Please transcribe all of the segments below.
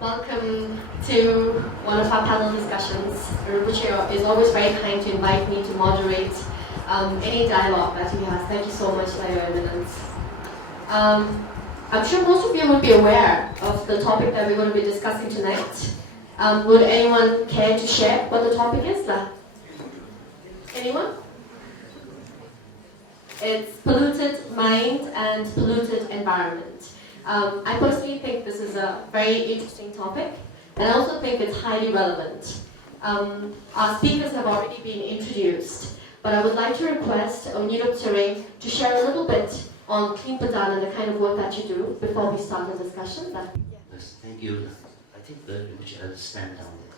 Welcome to one of our panel discussions. Rinpoche is always very kind to invite me to moderate any dialogue that he has. Thank you so much for your eminence. I'm sure most of you will be aware of the topic that we're going to be discussing tonight. Would anyone care to share what the topic is? Anyone? It's polluted mind and polluted environment. I personally think this is a very interesting topic, and I also think it's highly relevant. Our speakers have already been introduced, but I would like to request Onirop Tsering to share a little bit on Clean Bhutan and the kind of work that you do before we start the discussion. Yes, thank you. I think we should stand down there.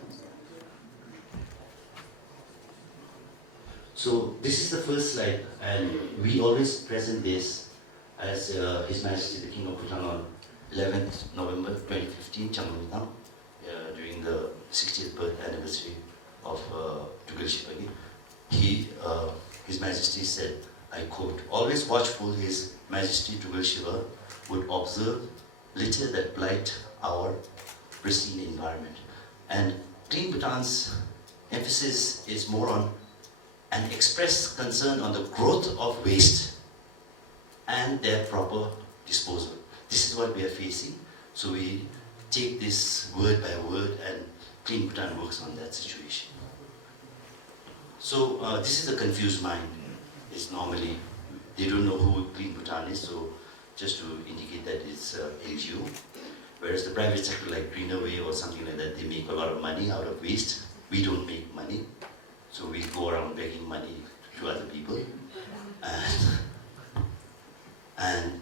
So this is the first slide, and we always present this as His Majesty the King of Bhutan on 11th November 2015, Changmintang, during the 60th birth anniversary of Druk Ralung Shedrupcholing. His Majesty said, I quote, "Always watchful, His Majesty Druk Ralung would observe litter that blight our pristine environment." And Clean Bhutan's emphasis is more on an express concern on the growth of waste and their proper disposal. This is what we are facing. So we take this word by word, and Clean Bhutan works on that situation. So this is a confused mind. It's normally, they don't know who Clean Bhutan is, so just to indicate that it's LGO. Whereas the private sector like Greenaway or something like that, they make a lot of money out of waste. We don't make money. So we go around begging money to other people. And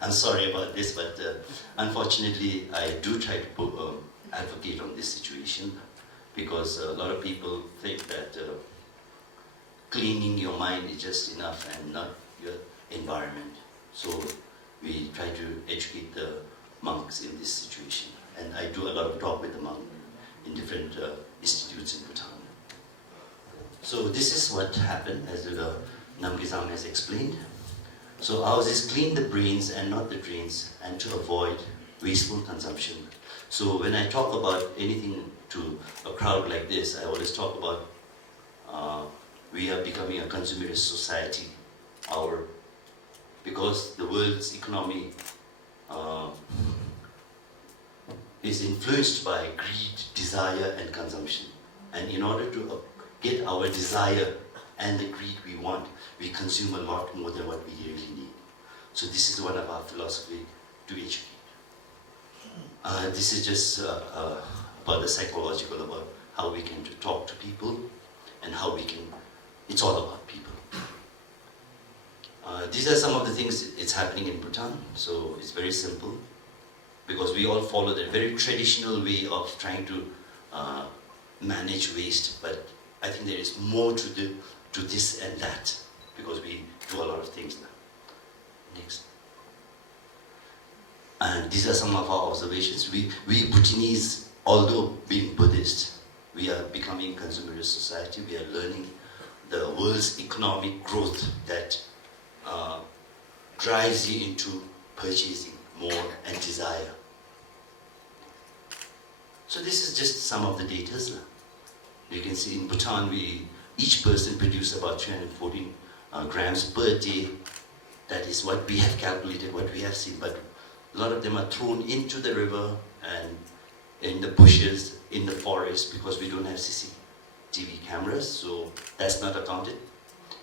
I'm sorry about this, but unfortunately I do try to advocate on this situation, because a lot of people think that cleaning your mind is just enough and not your environment. So we try to educate the monks in this situation. And I do a lot of talk with the monks in different institutes in Bhutan. So this is what happened, as Namgizam has explained. So ours is clean the brains and not the drains, and to avoid wasteful consumption. So when I talk about anything to a crowd like this, I always talk about we are becoming a consumerist society. Because the world's economy is influenced by greed, desire, and consumption. And in order to get our desire and the greed we want, we consume a lot more than what we really need. So this is one of our philosophy to educate. This is just about the psychological, about how we can talk to people and how we can, it's all about people. These are some of the things it's happening in Bhutan. So it's very simple, because we all follow the very traditional way of trying to manage waste, but I think there is more to this and that, because we do a lot of things now. Next. And these are some of our observations. We Bhutanese, although being Buddhist, we are becoming consumerist society. We are learning the world's economic growth that drives you into purchasing more and desire. So this is just some of the data. You can see in Bhutan, each person produces about 314 grams per day. That is what we have calculated, what we have seen. But a lot of them are thrown into the river and in the bushes, in the forest, because we don't have CCTV cameras, so that's not accounted.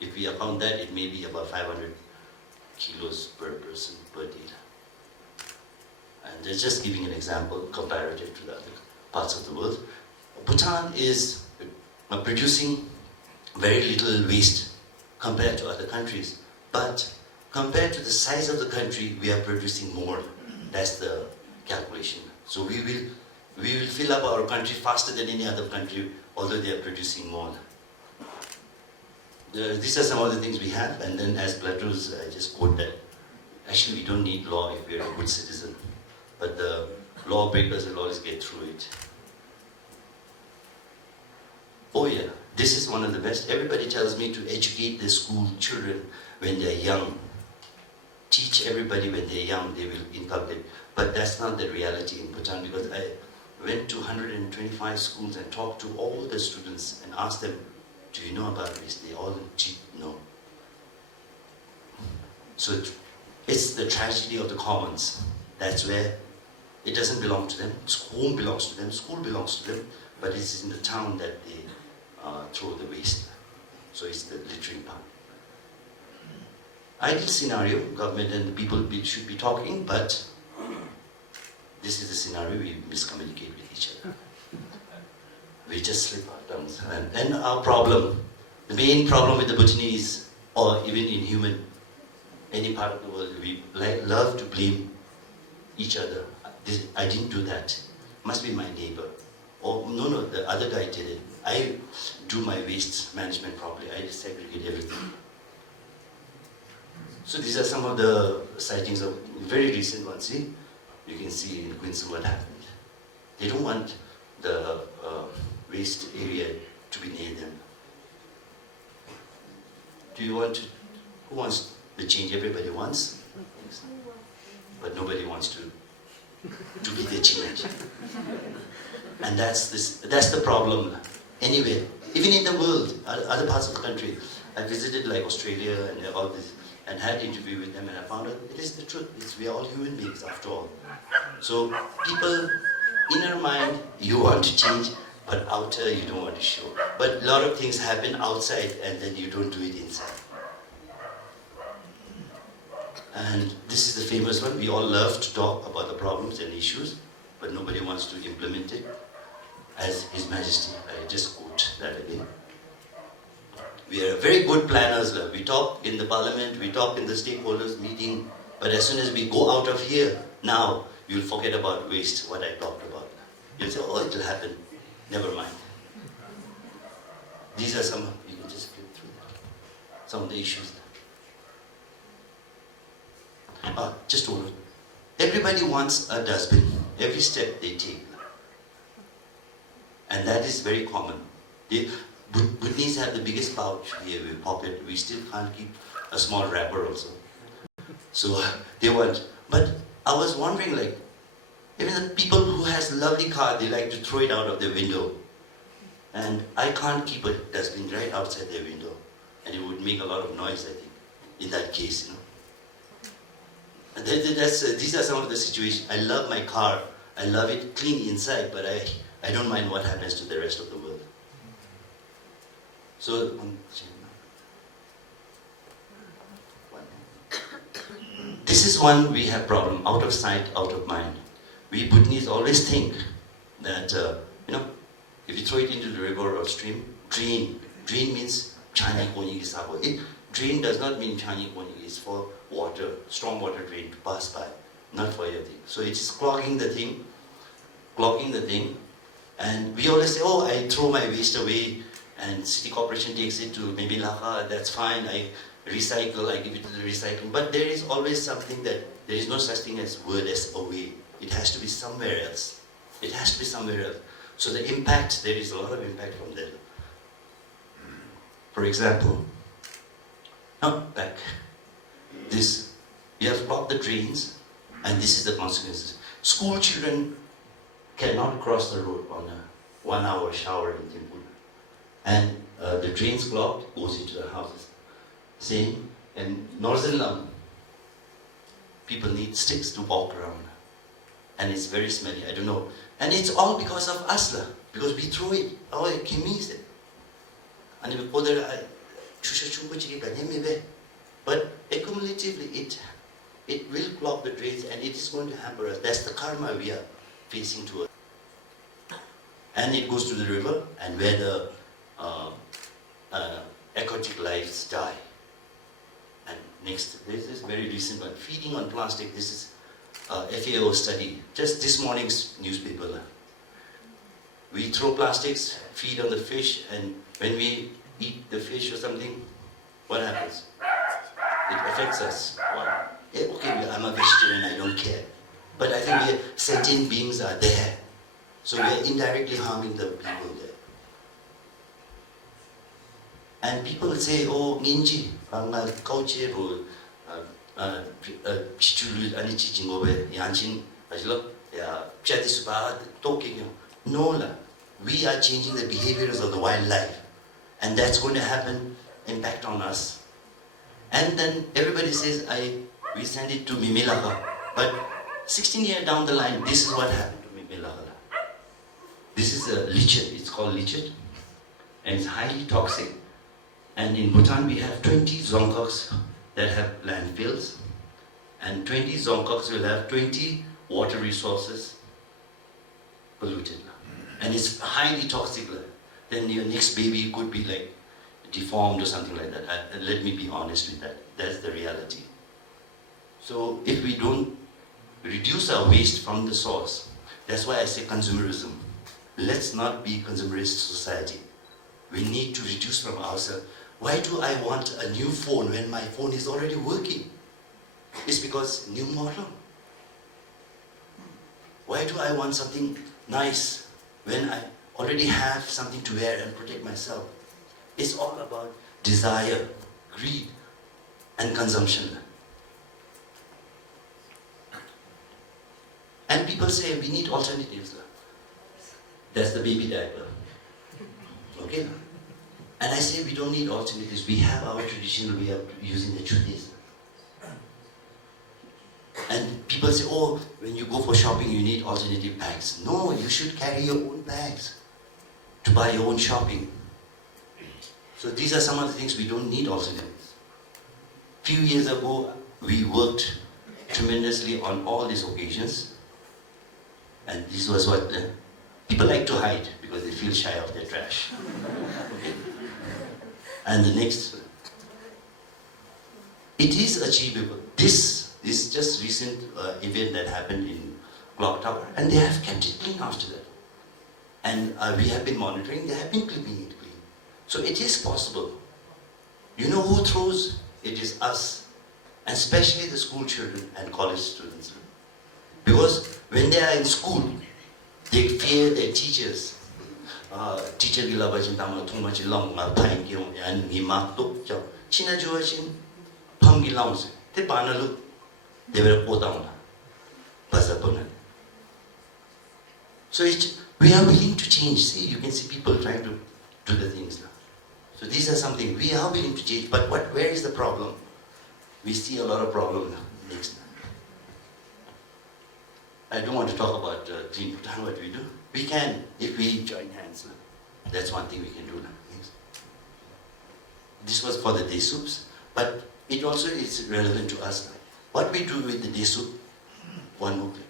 If we account that, it may be about 500 kilos per person per day. And just giving an example comparative to the other parts of the world. Bhutan is producing very little waste compared to other countries, but compared to the size of the country, we are producing more. That's the calculation. So we will fill up our country faster than any other country, although they are producing more. These are some of the things we have, and then as Plato's, I just quote that, actually we don't need law if we're a good citizen, but the lawbreakers will always get through it. Oh yeah, this is one of the best. Everybody tells me to educate the school children when they're young. Teach everybody when they're young, they will inculcate. But that's not the reality in Bhutan, because went to 125 schools and talked to all the students and asked them, do you know about waste? They all no. So it's the tragedy of the commons. That's where it doesn't belong to them. Home belongs to them, school belongs to them, but it's in the town that they throw the waste. So it's the littering part. Ideal scenario, government and the people should be talking, but this is the scenario we miscommunicate with each other. We just slip our tongues. And then our problem, the main problem with the Bhutanese, or even in human, any part of the world, we love to blame each other. I didn't do that. Must be my neighbor. Or no, the other guy did it. I do my waste management properly. I segregate everything. So these are some of the sightings of very recent ones. See, you can see in Quincy what happened. They don't want the waste area to be near them. Do you want to? Who wants the change? Everybody wants, but nobody wants to be the change. And that's the problem. Anyway, even in the world, other parts of the country, I visited like Australia and all this, and had an interview with them, and I found out it is the truth. We are all human beings after all. So people, inner mind, you want to change, but outer you don't want to show. But a lot of things happen outside, and then you don't do it inside. And this is the famous one. We all love to talk about the problems and issues, but nobody wants to implement it. As His Majesty, I just quote that again. We are very good planners. We talk in the parliament, we talk in the stakeholders meeting, but as soon as we go out of here, now you'll forget about waste, what I talked about. You'll say, oh, it'll happen. Never mind. These are some, you can just flip through that. Some of the issues. Just one. Everybody wants a dustbin. Every step they take. And that is very common. Bhutanese have the biggest pouch here, we pop it. We still can't keep a small wrapper also. So they want. But I was wondering, like, even the people who has lovely car, they like to throw it out of their window. And I can't keep a dustbin right outside their window. And it would make a lot of noise, I think, in that case, you know. And these are some of the situations. I love my car. I love it clean inside, but I don't mind what happens to the rest of the world. So, this is one we have problem, out of sight, out of mind. We Bhutanese always think that, if you throw it into the river or stream, drain. Drain means Chani Koni Gisabo. Drain does not mean Chani Koni, it's for water, storm water drain to pass by, not for anything. So it's clogging the thing, and we always say, oh, I throw my waste away, and city corporation takes it to maybe Laka, that's fine, I recycle, I give it to the recycling. But there is always something that, there is no such thing as word as away. It has to be somewhere else. It has to be somewhere else. So the impact, there is a lot of impact from there. For example, back. This, you have blocked the drains, and this is the consequences. School children cannot cross the road on a 1 hour shower in Thimphu. And the drains clogged, goes into the houses. Same in Northern Lum. People need sticks to walk around. And it's very smelly, I don't know. And it's all because of us, because we throw it. Oh, it chemies it. And we put it, but accumulatively it will clog the drains and it is going to hamper us. That's the karma we are facing towards. And it goes to the river, and where the aquatic lives die. And next, this is very recent one. Feeding on plastic. This is FAO study. Just this morning's newspaper. We throw plastics, feed on the fish, and when we eat the fish or something, what happens? It affects us. Well, yeah, okay, I'm a vegetarian, I don't care. But I think sentient beings are there. So we are indirectly harming the people there. And people say, oh, Ninji, talking. No, la. We are changing the behaviors of the wildlife, and that's going to happen, impact on us. And then everybody says, we send it to Mimilaka. But 16 years down the line, this is what happened to Mimilaka. This is a lichet, it's called lichet, and it's highly toxic. And in Bhutan, we have 20 zongkoks that have landfills, and 20 zongkoks will have 20 water resources polluted. And it's highly toxic. Then your next baby could be like deformed or something like that. Let me be honest with that. That's the reality. So if we don't reduce our waste from the source, that's why I say consumerism. Let's not be consumerist society. We need to reduce from ourselves. Why do I want a new phone when my phone is already working? It's because new model. Why do I want something nice when I already have something to wear and protect myself? It's all about desire, greed, and consumption. And people say we need alternatives. That's the baby diaper. Okay? And I say we don't need alternatives. We have our traditional way of using the chudis. And people say, oh, when you go for shopping, you need alternative bags. No, you should carry your own bags to buy your own shopping. So these are some of the things we don't need alternatives. Few years ago, we worked tremendously on all these occasions. And this was what people like to hide because they feel shy of their trash. Okay. And the next, it is achievable. This is just recent event that happened in Clock Tower, and they have kept it clean after that. And we have been monitoring, they have been keeping it clean. So it is possible. You know who throws? It is us, and especially the school children and college students. Because when they are in school, they fear their teachers. Teacher gila bajin tamal too much long time kiong and he mark tok chao. China juachin pam gilong. Te panalu they were put down. So we are willing to change. See, you can see people trying to do the things now. So these are something we are willing to change. But where is the problem? We see a lot of problem now. Next. I don't want to talk about Clean Bhutan, what we do. We can, if we join hands. That's one thing we can do now. This was for the day soups, but it also is relevant to us. What we do with the day soup, one more clip.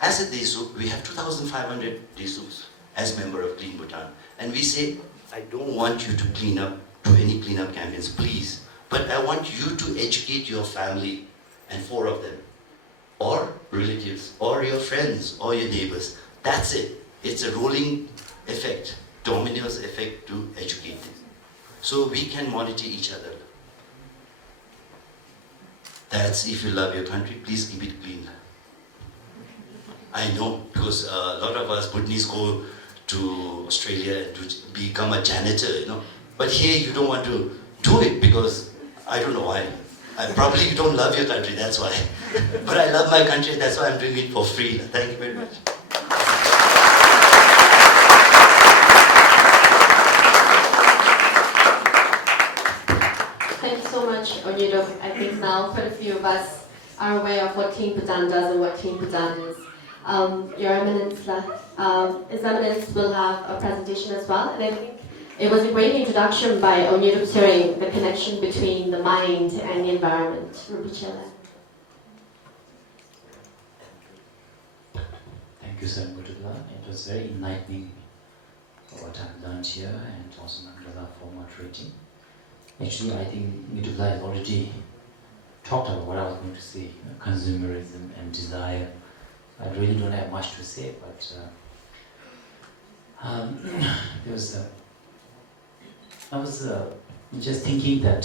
As a day soup, we have 2,500 day soups as member of Clean Bhutan. And we say, I don't want you to clean up, do any cleanup campaigns, please. But I want you to educate your family, and 4 of them, or relatives, or your friends, or your neighbors. That's it. It's a rolling effect, dominoes effect to educate them. So we can monitor each other. That's if you love your country, please keep it clean. I know, because a lot of us Bhutanese go to Australia to become a janitor, you know. But here you don't want to do it because, I don't know why. Probably you don't love your country, that's why. But I love my country, that's why I'm doing it for free. Thank you very much. Thank you so much, Onyedok. I think now quite a few of us are aware of what Clean Bhutan does and what Clean Bhutan is. Your Eminence, His Eminence will have a presentation as well, and I think it was a great introduction by Onyedok sharing the connection between the mind and the environment. Thank you, Sir Mutula. It was very enlightening what I've learned here, and also Mandala for moderating. Actually, I think Mutula has already talked about what I was going to say, consumerism and desire. I really don't have much to say, but I was just thinking that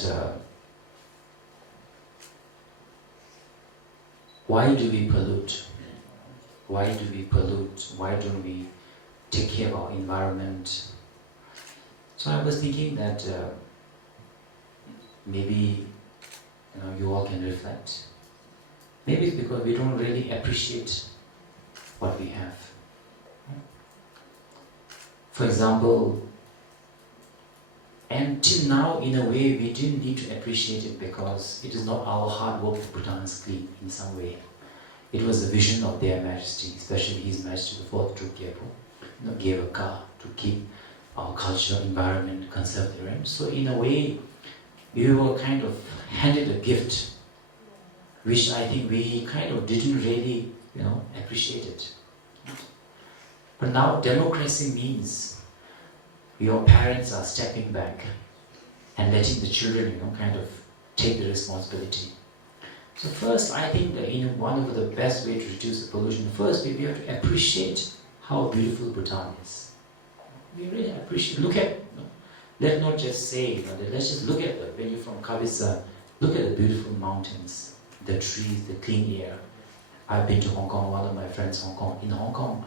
why do we pollute? Why do we pollute? Why don't we take care of our environment? So I was thinking that maybe you all can reflect. Maybe it's because we don't really appreciate what we have. For example, until now, in a way, we didn't need to appreciate it because it is not our hard work to put on clean in some way. It was the vision of their Majesty, especially His Majesty the Fourth Druk Ralung, gave a car to keep our culture, environment, conserve the rain. So in a way, we were kind of handed a gift, which I think we kind of didn't really, appreciate it. But now democracy means your parents are stepping back and letting the children, kind of take the responsibility. So first, I think that one of the best way to reduce the pollution, first we have to appreciate how beautiful Bhutan is. We really appreciate, look at, let's not just say, let's just look at when you're from Kabisa, look at the beautiful mountains, the trees, the clean air. I've been to Hong Kong, one of my friends Hong Kong. In Hong Kong,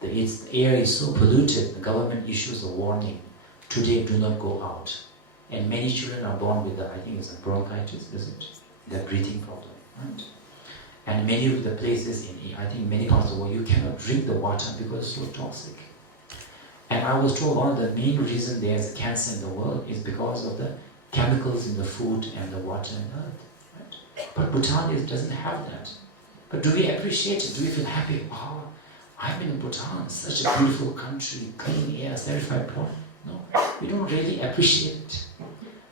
the air is so polluted, the government issues a warning. Today, do not go out. And many children are born with I think it's a bronchitis, is it? The breathing problem, right? And many of the places I think many parts of the world, you cannot drink the water because it's so toxic. And I was told one of the main reasons there's cancer in the world is because of the chemicals in the food and the water and earth, right? But Bhutan doesn't have that. But do we appreciate it? Do we feel happy? Wow, I've been in Bhutan, such a beautiful country, clean air, certified product. No, we don't really appreciate it.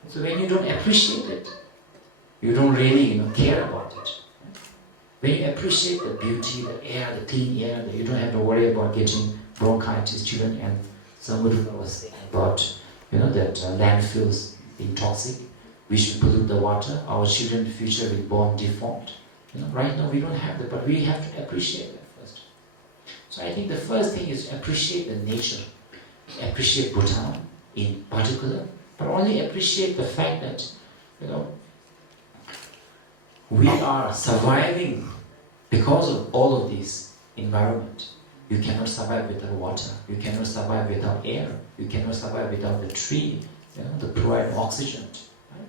So when you don't appreciate it, you don't really care about it. When you appreciate the beauty, the air, the clean air, that you don't have to worry about getting bronchitis, children, and somebody was saying about that landfills being toxic, we should pollute the water, our children in the future will be born deformed. Right now we don't have that, but we have to appreciate that first. So I think the first thing is to appreciate the nature, appreciate Bhutan in particular, but only appreciate the fact that we are surviving because of all of this environment. You cannot survive without water. You cannot survive without air. You cannot survive without the tree, to provide oxygen. Right?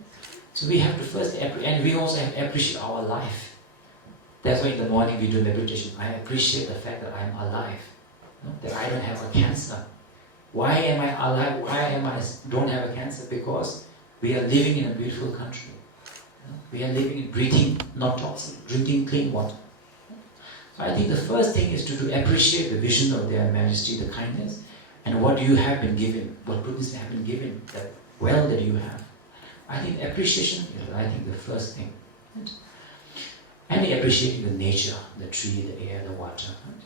So we have to first and we also have to appreciate our life. That's why in the morning we do meditation. I appreciate the fact that I am alive, that I don't have a cancer. Why am I alive? Why am I don't have a cancer? Because we are living in a beautiful country. We are living in breathing not toxic, drinking clean water. So I think the first thing is to appreciate the vision of their Majesty, the kindness, and what you have been given, what goodness have been given, that well that you have. I think appreciation is, the first thing. Right? And appreciating the nature, the tree, the air, the water. Right?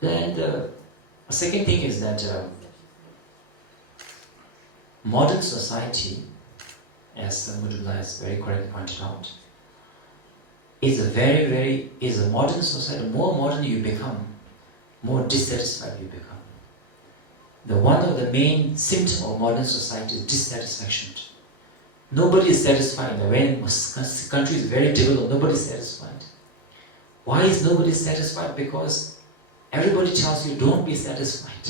Then the second thing is that modern society, as Mudullah has very correctly pointed out, is a modern society. More modern you become, more dissatisfied you become. One of the main symptoms of modern society is dissatisfaction. Nobody is satisfied. When country is very developed, nobody is satisfied. Why is nobody satisfied? Because everybody tells you, don't be satisfied.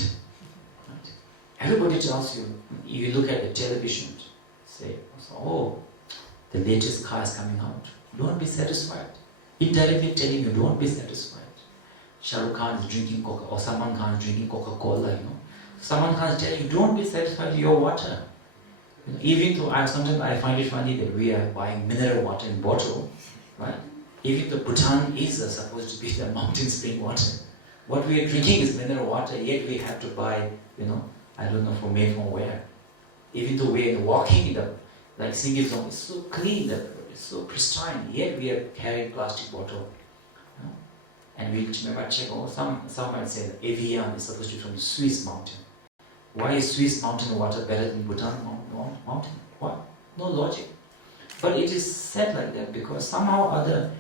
Right? Everybody tells you, you look at the television, say, oh, the latest car is coming out. Don't be satisfied. Indirectly telling you, don't be satisfied. Shah Rukh Khan is drinking Coca, or Salman Khan is drinking Coca-Cola, Salman Khan is telling you, don't be satisfied with your water. Even though sometimes I find it funny that we are buying mineral water in bottle, right? Even though Bhutan is supposed to be the mountain spring water. What we are drinking is mineral water, yet we have to buy, I don't know made from where. Even though we are walking in like Singhil Zone, it's so clean, it's so pristine, yet we are carrying plastic bottle. And we remember check, some might say that Evian is supposed to be from the Swiss mountain. Why is Swiss mountain water better than Bhutan mountain? What? No logic. But it is said like that because somehow or other,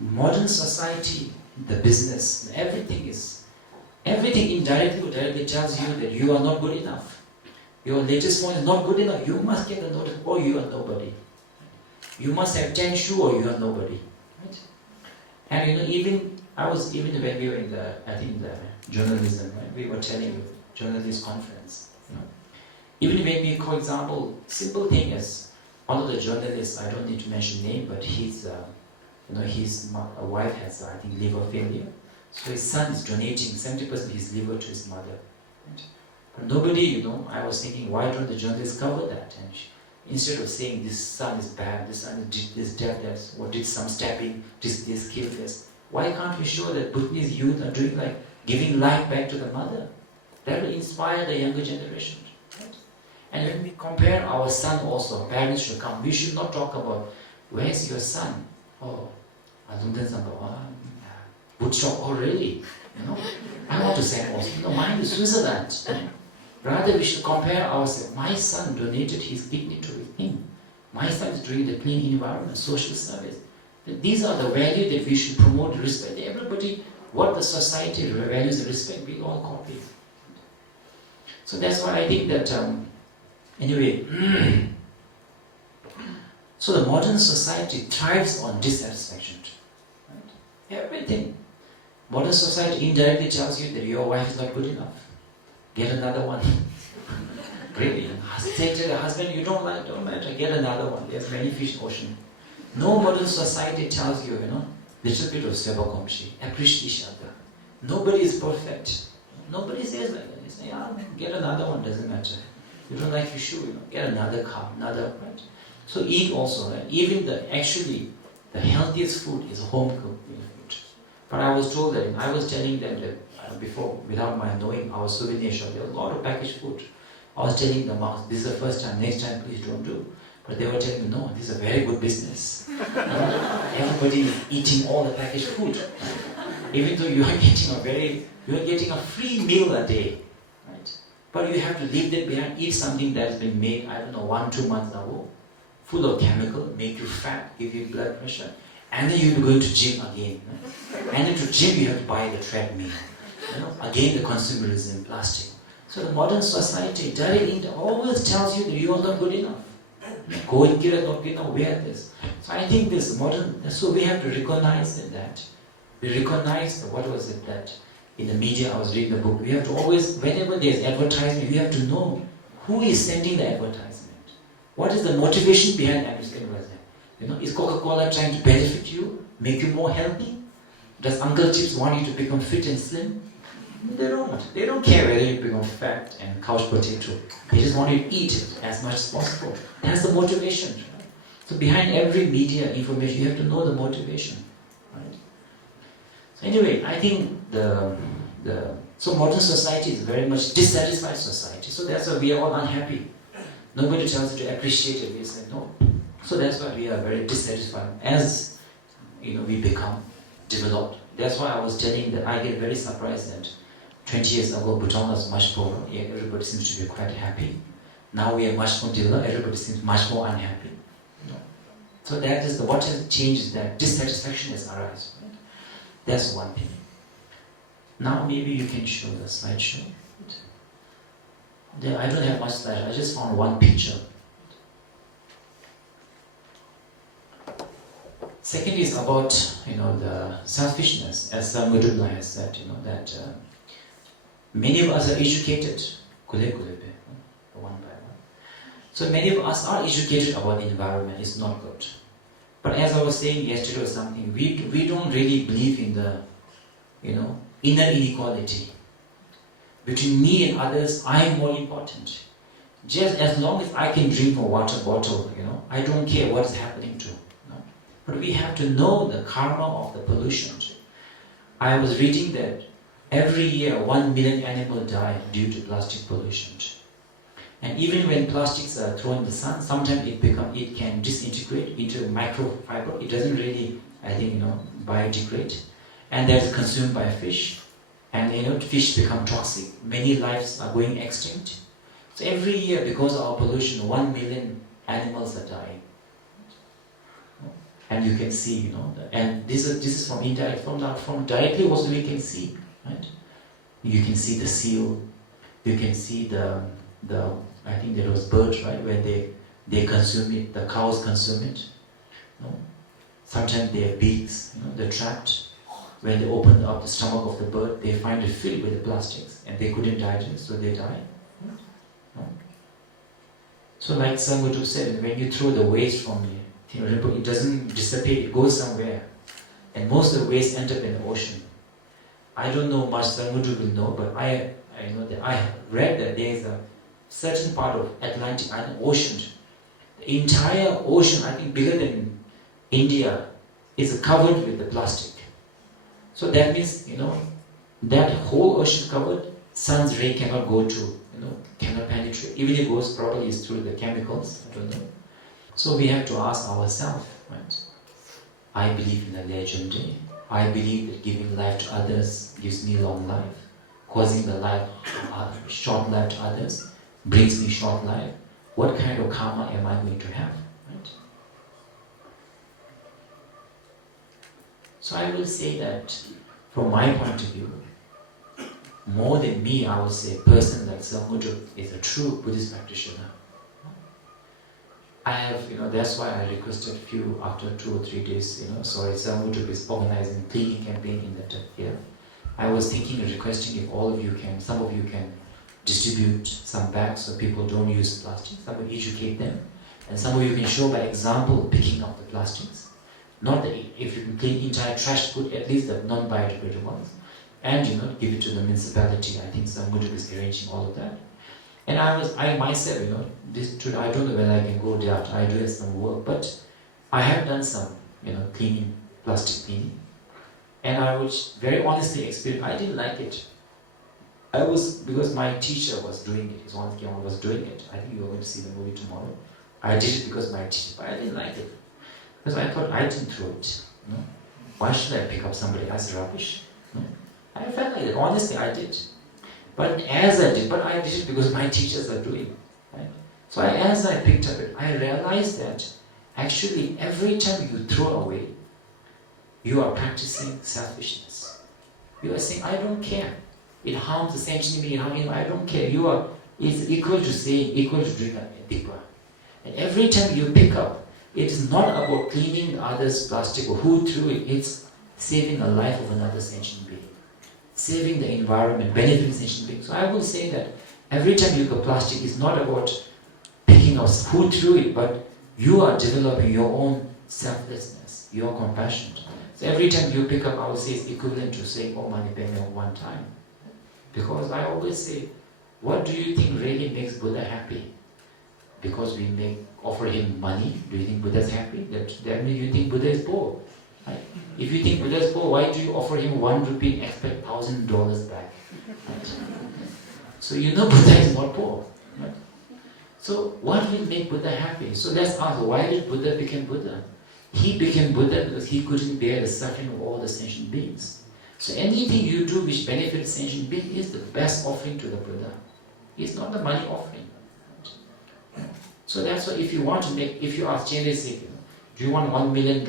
modern society, the business, everything indirectly or directly tells you that you are not good enough. Your latest phone is not good enough. You must get the notice or you are nobody. You must have 10 shoes or you are nobody. Right? And when we were in the journalism, right? We were telling you, journalist conference. Even when we, for example, simple thing is, one of the journalists, I don't need to mention name, but his wife has, I think, liver failure. So his son is donating 70% of his liver to his mother. Right? But nobody, I was thinking, why don't the journalists cover that? And instead of saying this son is bad, this son did this, that, or did some stabbing, this, killed this, why can't we show that Bhutanese youth are doing like giving life back to the mother? That will inspire the younger generation. Right? And when we compare our son also, parents should come, we should not talk about, where's your son? Oh, Woodstock, oh really? I want to send also. Mine is Switzerland. Rather, we should compare ourselves. My son donated his kidney to him. My son is doing the clean environment, social service. These are the values that we should promote, respect. Everybody, what the society values and respect, we all copy. So that's why I think that, anyway, so the modern society thrives on dissatisfaction. Right? Everything. Modern society indirectly tells you that your wife is not good enough. Get another one. Really. Say to the husband, you don't matter, get another one. There's many fish in the ocean. No modern society tells you, little bit of sebakomshi, appreciate each other. Nobody is perfect. Nobody says like that. They say, get another one, doesn't matter. You don't like fish, get another cow, another, right? So eat also, right? Even the healthiest food is home cooked food. But I was told that, I was telling them that before, without my knowing, our souvenir shop, there was a lot of packaged food. I was telling the monks, this is the first time, next time please don't do. But they were telling me, no, this is a very good business. Everybody is eating all the packaged food. Even though you are getting a free meal a day. Right? But you have to leave that behind, eat something that's been made, 1-2 months ago, full of chemical, make you fat, give you blood pressure, and then you're going to gym again. Right? And then to gym you have to buy the treadmill. Again the consumerism, plastic. So the modern society directly always tells you that you are not good enough. Go and get it, not good enough, wear this. So I think this modern, so we have to recognize that. We recognize, that in the media, I was reading the book, we have to always, whenever there's advertisement, we have to know who is sending the advertisement. What is the motivation behind advertisement? Is Coca-Cola trying to benefit you, make you more healthy? Does Uncle Chips want you to become fit and slim? They don't. They don't care whether you become fat and couch potato. They just want you to eat it as much as possible. That's the motivation. Right? So behind every media information, you have to know the motivation. Right? So anyway, I think so modern society is very much dissatisfied society. So that's why we are all unhappy. Nobody tells you to appreciate it. We say no. So that's why we are very dissatisfied as we become developed. That's why I was telling that I get very surprised that 20 years ago Bhutan was much poorer. Yeah, everybody seems to be quite happy. Now we are much more developed. Everybody seems much more unhappy. So that is what has changed is that dissatisfaction has arisen. Right? That's one thing. Now maybe you can show the slideshow. I don't have much slides. I just found one picture. Second is about the selfishness, as Samudullah has said, that many of us are educated, one by one. So many of us are educated about the environment. It's not good. But as I was saying yesterday or something, we don't really believe in the inner inequality. Between me and others, I am more important. Just as long as I can drink a water bottle, I don't care what is happening to. But we have to know the karma of the pollution. I was reading that every year 1 million animals die due to plastic pollution. And even when plastics are thrown in the sun, sometimes it can disintegrate into microfiber. It doesn't really, biodegrade. And that is consumed by fish. And fish become toxic. Many lives are going extinct. So every year, because of our pollution, 1 million animals are dying. And you can see, and this is from indirect, from directly also we can see, right? You can see the seal, you can see the I think there was birds, right, where they consume it, the cows consume it. Sometimes they have beaks, they're trapped. When they open up the stomach of the bird, they find it filled with the plastics, and they couldn't digest, so they die. So like Samguru said, when you throw the waste from it doesn't disappear, it goes somewhere. And most of the waste end up in the ocean. I don't know much, Samguru will know, but I know that I read that there is a certain part of Atlantic and ocean. The entire ocean, I think bigger than India, is covered with the plastic. So that means, that whole ocean covered, sun's ray cannot go to, cannot penetrate. Even if it goes, probably is through the chemicals, I don't know. So we have to ask ourselves, right? I believe in the legend. I believe that giving life to others gives me long life. Causing the life, short life to others brings me short life. What kind of karma am I going to have? Right? So I will say that, from my point of view, more than me, I would say a person like Samguru is a true Buddhist practitioner. I have, that's why I requested a few after 2 or 3 days, Samguru is organizing cleaning campaign in that here. I was thinking of requesting if all of you can, some of you can distribute some bags so people don't use plastic. Some will educate them. And some of you can show by example picking up the plastics. Not that if you can clean entire trash, put at least the non-biodegradable ones. And give it to the municipality. I think Samguru is arranging all of that. And I myself, I don't know whether I can go there after I do some work, but I have done some, cleaning, plastic cleaning. And I would very honestly experience, I didn't like it. Because my teacher was doing it, his one Gyalwa was doing it. I think you are going to see the movie tomorrow. I did it because my teacher, but I didn't like it. Because I thought I didn't throw it. Why should I pick up somebody else's rubbish? I felt like that. Honestly, I did. But I did it because my teachers are doing it. Right? So as I picked up it, I realized that actually every time you throw away, you are practicing selfishness. You are saying, I don't care. It harms the sentient being, I don't care. It's equal to drink a dipper. And every time you pick up, it is not about cleaning others' plastic or who threw it, it's saving a life of another sentient being. Saving the environment, benefiting sentient beings. So I will say that every time you go plastic, it's not about picking up who threw it, but you are developing your own selflessness, your compassion. So every time you pick up, I would say it's equivalent to saying, oh, mani padme one time. Because I always say, what do you think really makes Buddha happy? Because we offer him money, do you think Buddha is happy? That means you think Buddha is poor. Right? If you think Buddha is poor, why do you offer him 1 rupee and expect $1,000 back? Right? So Buddha is not poor. Right? So what will make Buddha happy? So let's ask, why did Buddha become Buddha? He became Buddha because he couldn't bear the suffering of all the sentient beings. So anything you do which benefits sentient beings is the best offering to the Buddha. It's not the money offering. So that's why if you ask generously, do you want $1 million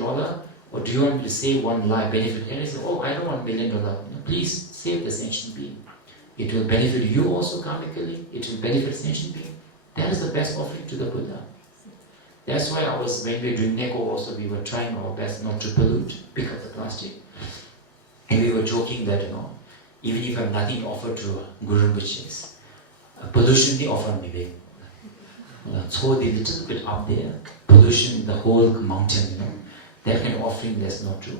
or do you want me to save one life, benefit? And they say, oh, I don't want $1 million. Please save the sentient being. It will benefit you also karmically. It will benefit sentient being. That is the best offering to the Buddha. That's why when we were doing Neko also, we were trying our best not to pollute, pick up the plastic. And we were joking that, even if I have nothing to offer to Guru Rinpoches, pollution they offer me. So the little bit up there, pollution, the whole mountain, that kind of offering, that's not true.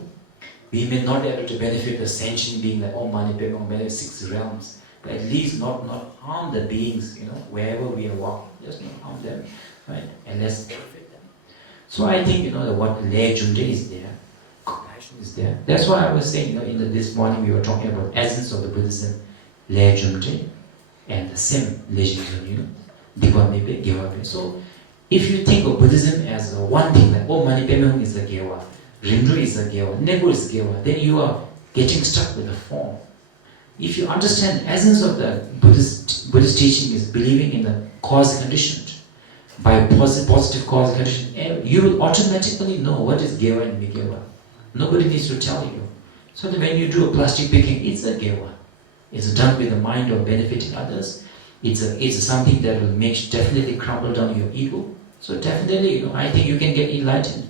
We may not be able to benefit the sentient being like, oh, mani padme, benefit 6 realms, but at least not harm the beings, wherever we are walking, just not harm them, right? And let's benefit them. So I think, what Le Junde is there, compassion is there. That's why I was saying, this morning we were talking about essence of the Buddhism, Le Junde, and the Sim, Le Junde, Dipanipe, Gyalwa. So if you think of Buddhism as one thing, like, oh, Mani Padme is a Gyalwa, Rindu is a Gyalwa, Nebo is Gyalwa, then you are getting stuck with the form. If you understand the essence of the Buddhist teaching is believing in the cause conditioned, by positive cause condition, you will automatically know what is Gyalwa and Gyalwa. Nobody needs to tell you. So that when you do a plastic picking, it's a Gyalwa. It's done with the mind of benefiting others. It's something that will definitely crumble down your ego. So definitely, I think you can get enlightened.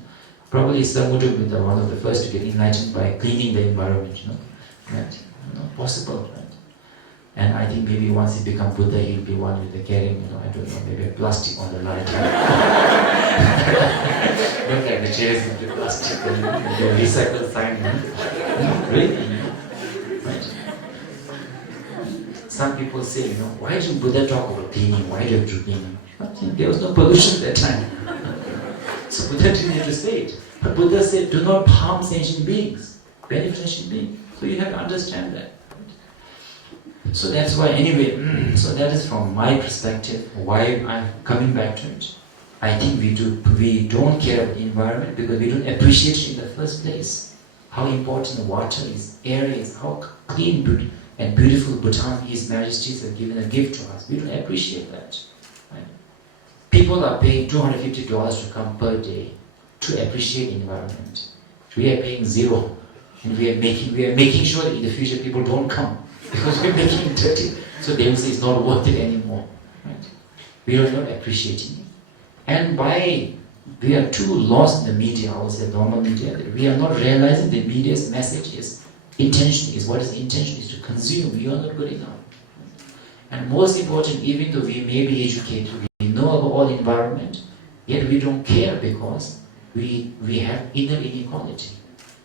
Probably Samguru will be one of the first to get enlightened by cleaning the environment, Right? Possible, right? And I think maybe once he becomes Buddha, he'll be one with the carrying, I don't know, maybe a plastic on the line. Look at the chairs into plastic and the recycle sign. Really? Right? Some people say, why didn't Buddha talk about cleaning? Why do you have to clean? There was no pollution at that time. So Buddha didn't have to say it. But Buddha said, do not harm sentient beings, benefit sentient beings. So you have to understand that. So that's why, anyway, so that is from my perspective, why I'm coming back to it. I think we don't care about the environment because we don't appreciate it in the first place. How important water is, air is, how clean and beautiful Bhutan, His Majesties have given a gift to us. We don't appreciate that. Right? People are paying $250 to come per day to appreciate the environment. We are paying zero. And we are making sure that in the future people don't come. Because we're making it dirty. So they will say it's not worth it anymore. Right? We are not appreciating it. And we are too lost in the media, I would say normal media, that we are not realizing the media's message is intention is what is intention is to consume. You are not good enough. And most important, even though we may be educated, we know about all environment, yet we don't care because we have inner inequality.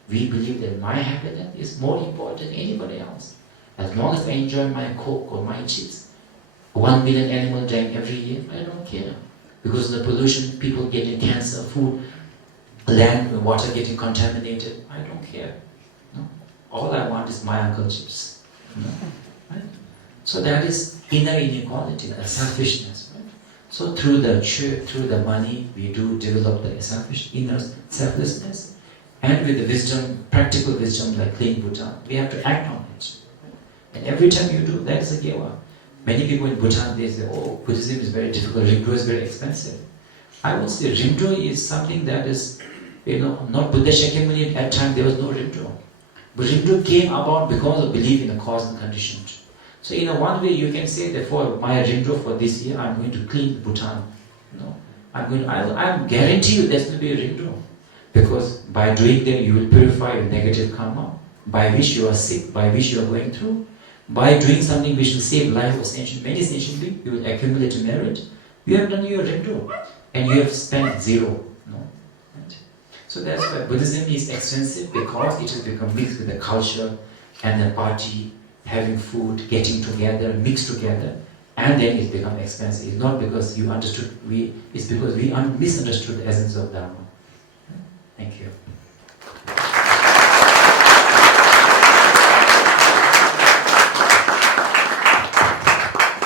We believe that my happiness is more important than anybody else. As long as I enjoy my Coke or my chips, 1 million animals dying every year, I don't care. Because of the pollution, people getting cancer, food, land, water getting contaminated, I don't care. No? All I want is my uncle chips. Right? So that is inner inequality, the selfishness. Right? So through the church, through the money, we do develop the inner selflessness. And with the wisdom, practical wisdom like clean Bhutan, we have to act on it. And every time you do, that is a Gyalwa. Many people in Bhutan, they say, oh, Buddhism is very difficult, Rimdo is very expensive. I would say Rimdo is something that is, not Buddha Shakyamuni, at time there was no Rimdo. But Rimdo came about because of belief in the cause and condition. So in one way you can say that for my Rimdo for this year, I'm going to clean Bhutan. I guarantee you there's going to be a Rimdo. Because by doing that you will purify your negative karma, by which you are sick, by which you are going through. By doing something which will save life of many sentient beings, you will accumulate merit. You have done your Rimdo, and you have spent zero. Right? So that's why Buddhism is expensive, because it has become mixed with the culture and the party, having food, getting together, mixed together, and then it becomes expensive. It's not because you understood, it's because we misunderstood the essence of Dharma. Thank you.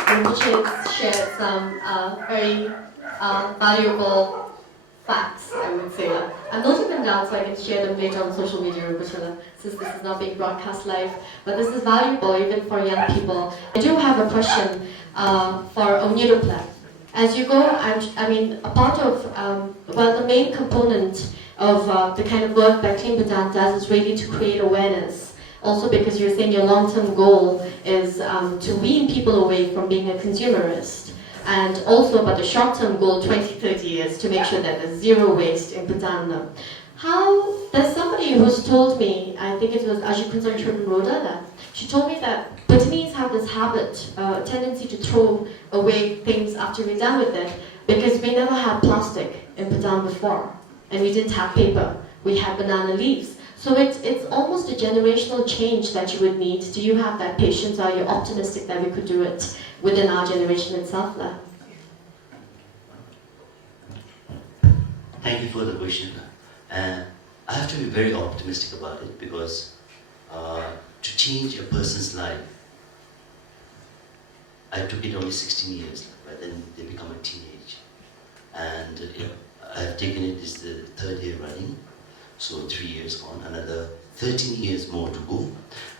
Rinpoche shared some very valuable facts, I would say. I'm noting them down so I can share them later on social media, Rinpoche, since this is not being broadcast live. But this is valuable even for young people. I do have a question for Onyirupla. As you go, a part of, the main component of the kind of work that Clean Bhutan does is really to create awareness. Also because you're saying your long-term goal is to wean people away from being a consumerist. And also, but the short-term goal, 2030, is to make sure that there's zero waste in Bhutan. There's somebody who's told me, I think it was Ajikunsam Churunroda, that she told me that Bhutanese have this habit, tendency to throw away things after we're done with it, because we never had plastic in Bhutan before, and we didn't have paper. We had banana leaves. So it's almost a generational change that you would need. Do you have that patience? Are you optimistic that we could do it within our generation itself? Thank you for the question. I have to be very optimistic about it, because to change a person's life, I took it only 16 years, but then they become a teenage. And I have taken it, this is the third year running. So 3 years on, another 13 years more to go.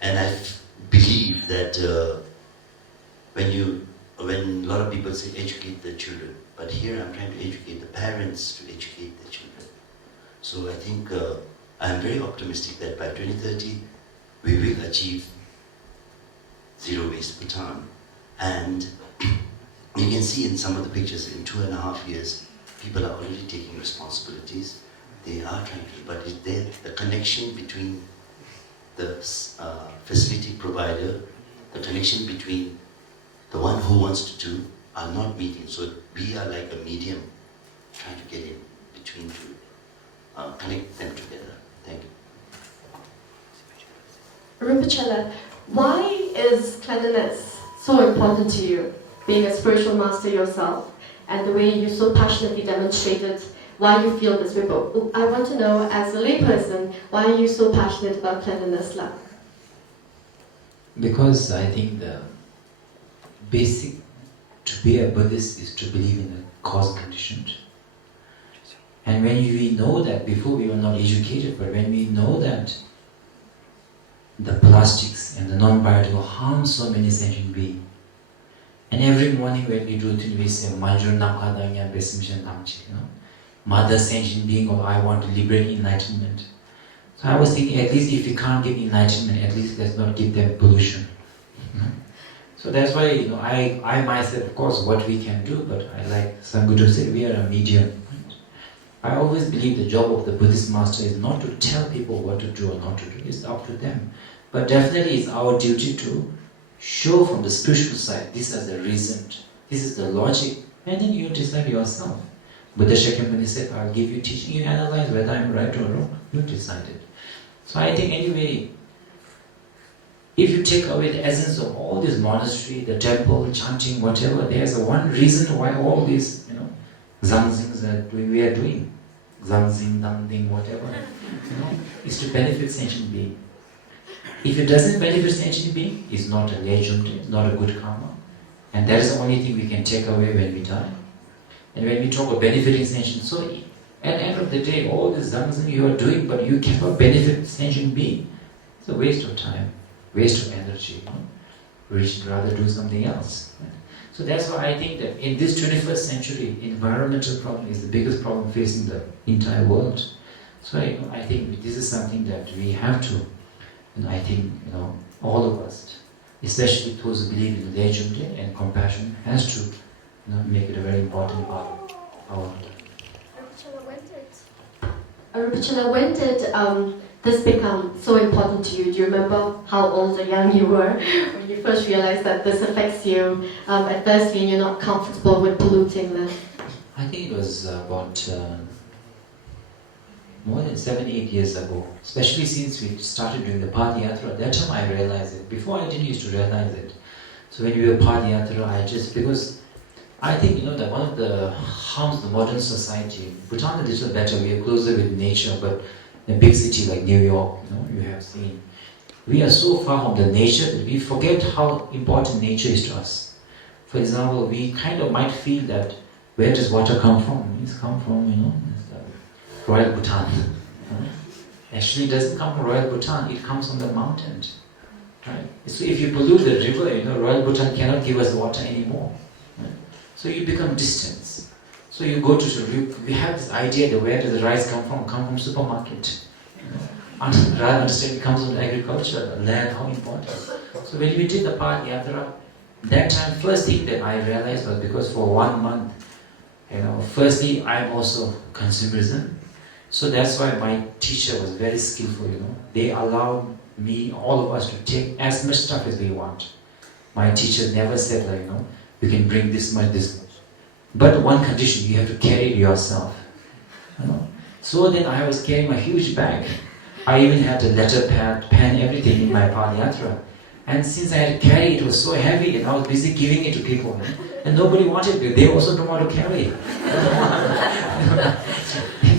And I believe that when a lot of people say educate the children, but here I'm trying to educate the parents to educate the children. So I think I'm very optimistic that by 2030 we will achieve zero waste Bhutan. And you can see in some of the pictures, in 2.5 years, people are already taking responsibilities. They are trying to, but is there the connection between the facility provider the connection between the one who wants to do are not meeting. So we are like a medium trying to get in between to connect them together. Thank you. Rinpoche, why is cleanliness so important to you, being a spiritual master yourself, and the way you so passionately demonstrated why you feel this way? But I want to know, as a layperson, why are you so passionate about cleanliness, La? Because I think the basic to be a Buddhist is to believe in the cause and condition. And when we know that, before we were not educated, but when we know that the plastics and the non-biodegradable harm so many sentient beings, and every morning when we do things, we say, Manjur Nakadanya Besimshan Tamchi, Mother sentient being, or I want to liberate enlightenment. So I was thinking, at least if we can't give enlightenment, at least let's not give them pollution. So that's why, I myself, of course, what we can do, but I like Sangbuddha said, we are a medium. I always believe the job of the Buddhist master is not to tell people what to do or not to do, it's up to them. But definitely it's our duty to show from the spiritual side, this is the reason, this is the logic, and then you decide yourself. Buddha Shakyamuni said, I'll give you teaching, you analyze whether I'm right or wrong, you decide it. So I think anyway, if you take away the essence of all this monastery, the temple, chanting, whatever, there's one reason why all these, zamzings we are doing. Zamzing, damding, whatever, is to benefit sentient being. If it doesn't benefit sentient being, it's not a legend, it's not a good karma. And that is the only thing we can take away when we die. And when we talk of benefiting sentient, so at the end of the day, all this zamzing you are doing, but you cannot benefit sentient being. It's a waste of time, waste of energy. We should rather do something else. So that's why I think that in this 21st century, environmental problem is the biggest problem facing the entire world. So I think this is something that we have to, I think all of us, especially those who believe in legend and compassion, has to make it a very important part of our life. Rinpoche, when did this become so important to you? Do you remember how old or young you were when you first realized that this affects you adversely and you're not comfortable with polluting land? I think it was about more than 7-8 years ago, especially since we started doing the Padayatra. At that time I realized it. Before I didn't used to realize it. So when we were Padayatra, because I think that one of the harms of the modern society, Bhutan is a little better, we are closer with nature, but in a big city like New York, you have seen, we are so far from the nature that we forget how important nature is to us. For example, we kind of might feel that, where does water come from? It's come from, Royal Bhutan. Actually, it doesn't come from Royal Bhutan, it comes from the mountain. Right? So if you pollute the river, Royal Bhutan cannot give us water anymore. Right? So you become distant. So you go to, we have this idea that where does the rice come from supermarket. Rather understand it comes from agriculture, land, how important. So when we did the Padayatra, that time, first thing that I realized was because for 1 month, firstly I'm also consumerism. So that's why my teacher was very skillful, They allowed me, all of us, to take as much stuff as we want. My teacher never said you can bring this much, this much. But one condition, you have to carry it yourself. So then I was carrying a huge bag. I even had a letter pad, pen, everything in my Padayatra. And since I had to carry it, was so heavy, and I was busy giving it to people. And nobody wanted it. They also don't want to carry it.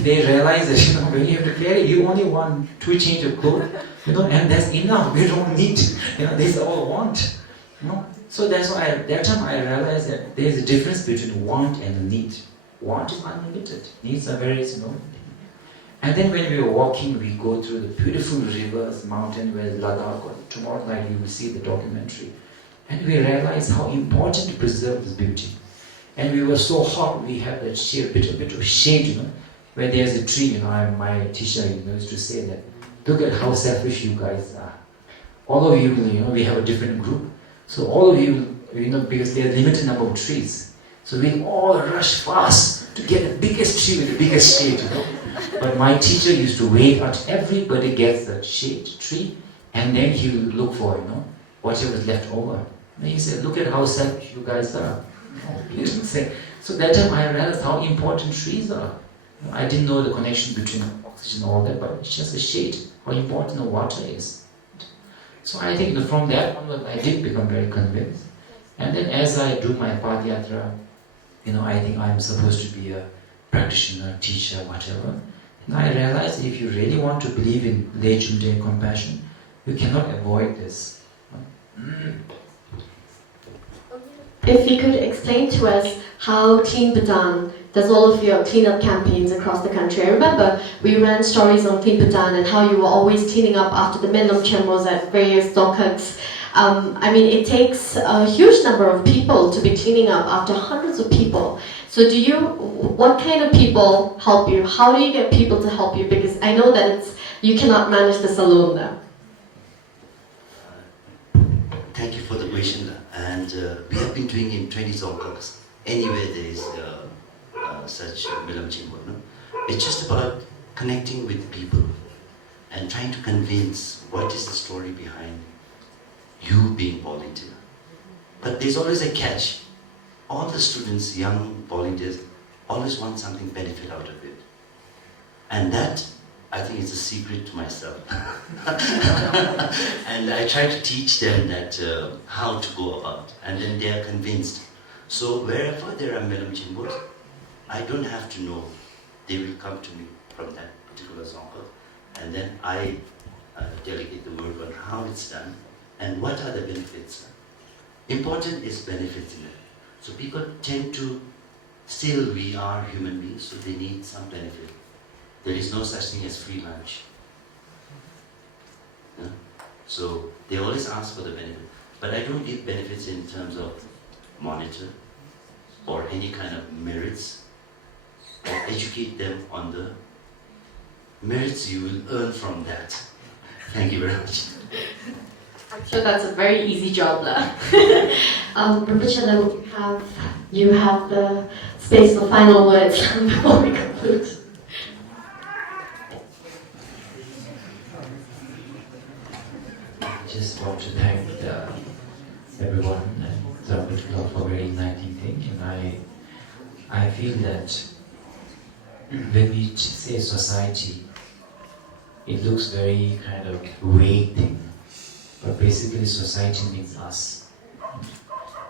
They realize that when you have to carry, you only want 2 change of clothes, and that's enough. We don't need, this is all want. So that's why at that time I realized that there is a difference between want and need. Want is unlimited. Needs are very small. And then when we were walking, we go through the beautiful rivers, mountain, where Ladakh, or tomorrow night you will see the documentary. And we realized how important to preserve this beauty. And we were so hot, we had that sheer bit of shade, where there's a tree, my teacher used to say that, look at how selfish you guys are. All of you, we have a different group. So all of you, because there are limited number of trees. So we all rush fast to get the biggest tree with the biggest shade, But my teacher used to wait until everybody gets the shade tree, and then he will look for, whatever is left over. And he said, look at how selfish you guys are. He didn't say. So that time I realized how important trees are. I didn't know the connection between oxygen and all that, but it's just a shade, how important the water is. So I think from that onward, I did become very convinced. And then as I do my Padayatra, I think I'm supposed to be a practitioner, teacher, whatever. And I realized if you really want to believe in Lechumde and compassion, you cannot avoid this. If you could explain to us how Clean Bhutan does all of your cleanup campaigns across the country. I remember we ran stories on Clean Bhutan and how you were always cleaning up after the Menlom Chemos at various dokhuks. It takes a huge number of people to be cleaning up after hundreds of people. So what kind of people help you? How do you get people to help you? Because I know that you cannot manage this alone now. Thank you for the question. And we have been doing in 20 zonkoks. Anywhere there is such Milam Chimbo. It's just about connecting with people and trying to convince what is the story behind you being volunteer. But there's always a catch. All the students, young volunteers, always want something benefit out of it. And that, I think, is a secret to myself. And I try to teach them that how to go about, and then they are convinced. So wherever there are Milam Chimbos, I don't have to know. They will come to me from that particular zonko, and then I delegate the work on how it's done and what are the benefits. Important is benefits in it. So people tend to, still we are human beings, so they need some benefit. There is no such thing as free lunch. Yeah? So they always ask for the benefit. But I don't give benefits in terms of monitor or any kind of merits. I educate them on the merits you will earn from that. Thank you very much. I'm sure that's a very easy job, lah. Rinpoche, you have the space for final words before we conclude. I just want to thank everyone and Druk for a very enlightening thing. And I feel that when we say society, it looks very kind of vague thing. But basically society means us.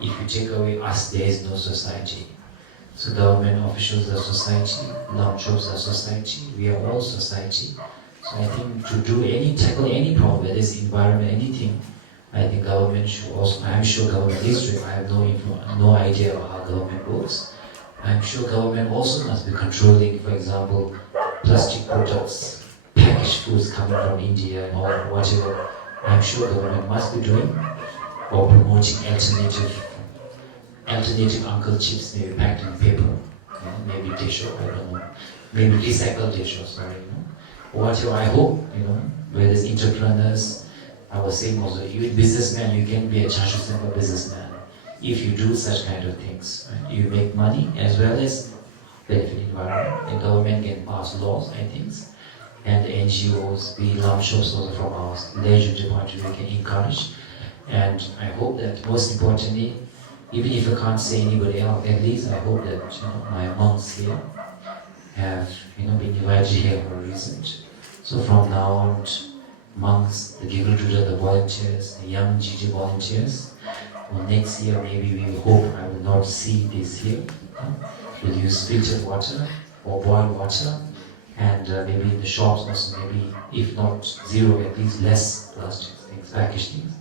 If you take away us, there is no society. So government officials are society, non-shops are society, we are all society. So I think to tackle any problem, whether it's environment, anything, I think government should also, I'm sure government is doing, I have no idea of how government works. I'm sure government also must be controlling, for example, plastic products, packaged foods coming from India or whatever. I'm sure government must be doing, or promoting alternative uncle chips, maybe packed in paper, maybe tissue, I don't know, maybe recycled tissue, whatever. I hope, where there's entrepreneurs, I was saying also, you businessman, you can be a Chashu Sempa businessman. If you do such kind of things, right? You make money as well as benefit environment, and government can pass laws and things. And the NGOs, the lump shops also from our leisure department we can encourage. And I hope that most importantly, even if I can't say anybody else, at least I hope that my monks here have been invited here for a reason. So from now on, monks, the Giggle-Duda, the volunteers, the young GG volunteers, well, next year maybe we hope I will not see this here. We'll use filtered water or boiled water. And maybe in the shops also, maybe if not zero, at least less plastic things, packaged things,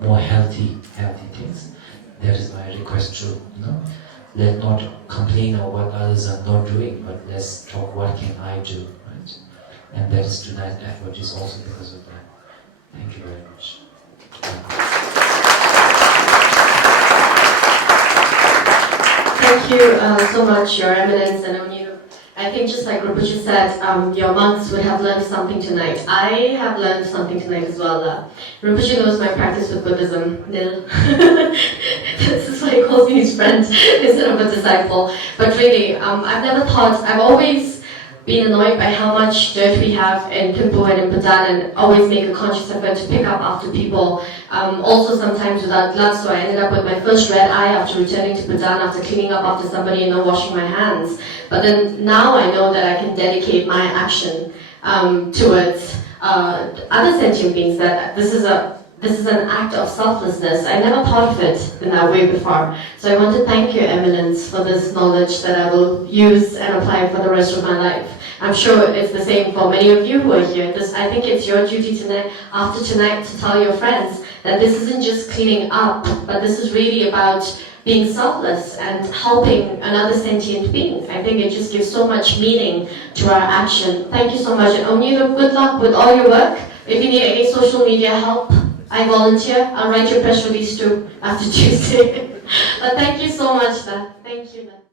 more healthy things. That is my request to, let not complain about what others are not doing, but let's talk what can I do, right? And that is tonight's effort is also because of that. Thank you very much. Thank you so much, Your Eminence, and I think just like Rinpoche said, your monks would have learned something tonight. I have learned something tonight as well. Rinpoche knows my practice with Buddhism, nil. This is why he calls me his friend instead of a disciple. But really, I've never thought, I've always been annoyed by how much dirt we have in Thimphu and in Bhutan, and always make a conscious effort to pick up after people. Also sometimes without gloves, so I ended up with my first red eye after returning to Bhutan after cleaning up after somebody and not washing my hands. But then now I know that I can dedicate my action towards other sentient beings, that this is an act of selflessness. I never thought of it in that way before. So I want to thank Your Eminence for this knowledge that I will use and apply for the rest of my life. I'm sure it's the same for many of you who are here. I think it's your duty tonight, after tonight, to tell your friends that this isn't just cleaning up, but this is really about being selfless and helping another sentient being. I think it just gives so much meaning to our action. Thank you so much, and Omnido, good luck with all your work. If you need any social media help, I volunteer. I'll write your press release too after Tuesday. But thank you so much, Da. Thank you, Da.